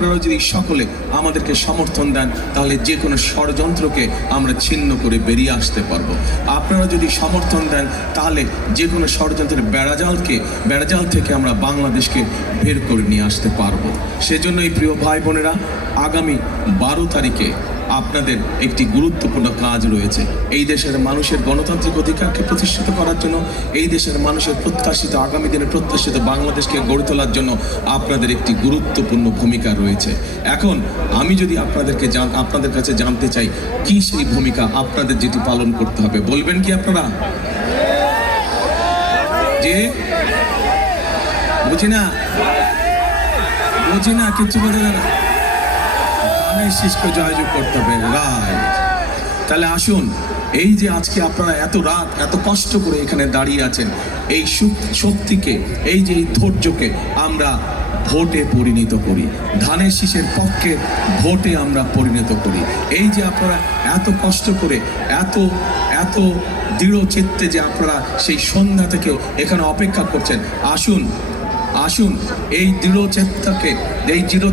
আপনারা যদি সকলে আমাদেরকে সমর্থন দেন তাহলে যে কোনো ষড়যন্ত্রকে আমরা ছিন্ন করে বেরিয়ে আসতে পারবো। আপনারা যদি সমর্থন দেন তাহলে যে কোনো ষড়যন্ত্রের বেড়াজাল থেকে আমরা বাংলাদেশকে বের করে নিয়ে আসতে পারবো। সেজন্য এই প্রিয় ভাই বোনেরা, আগামী 12 তারিখে আপনাদের একটি গুরুত্বপূর্ণ কাজ রয়েছে। এই দেশের মানুষের গণতান্ত্রিক অধিকারকে প্রতিষ্ঠিত করার জন্য, এই দেশের মানুষের প্রত্যাশিত আগামী দিনে প্রত্যাশিত বাংলাদেশকে গড়ে তোলার জন্য আপনাদের একটি গুরুত্বপূর্ণ ভূমিকা রয়েছে। এখন আমি যদি আপনাদের কাছে জানতে চাই কি সেই ভূমিকা আপনাদের যেটি পালন করতে হবে, বলবেন কি আপনারা? যে বুঝি না কিছু বোঝা যায় না, যোগাযোগ করতে হবে। রাইট, তাহলে আসুন, এই যে আজকে আপনারা এত রাত এত কষ্ট করে এখানে দাঁড়িয়ে আছেন, এই শক্তিকে, এই যে এই ধৈর্যকে আমরা ভোটে পরিণত করি, ধানের শীষের পক্ষে ভোটে আমরা পরিণত করি। এই যে আপনারা এত কষ্ট করে এত দৃঢ় চিত্তে যে আপনারা সেই সন্ধ্যা থেকে এখানে অপেক্ষা করছেন, আসুন এই দৃঢ়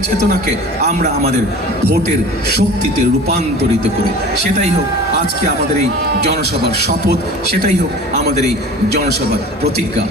চেতনাকে আমরা আমাদের ভোটের শক্তিতে রূপান্তরিত করি। সেটাই হোক আজকে আমাদের এই জনসভার শপথ, সেটাই হোক আমাদের এই জনসভার প্রতিজ্ঞা।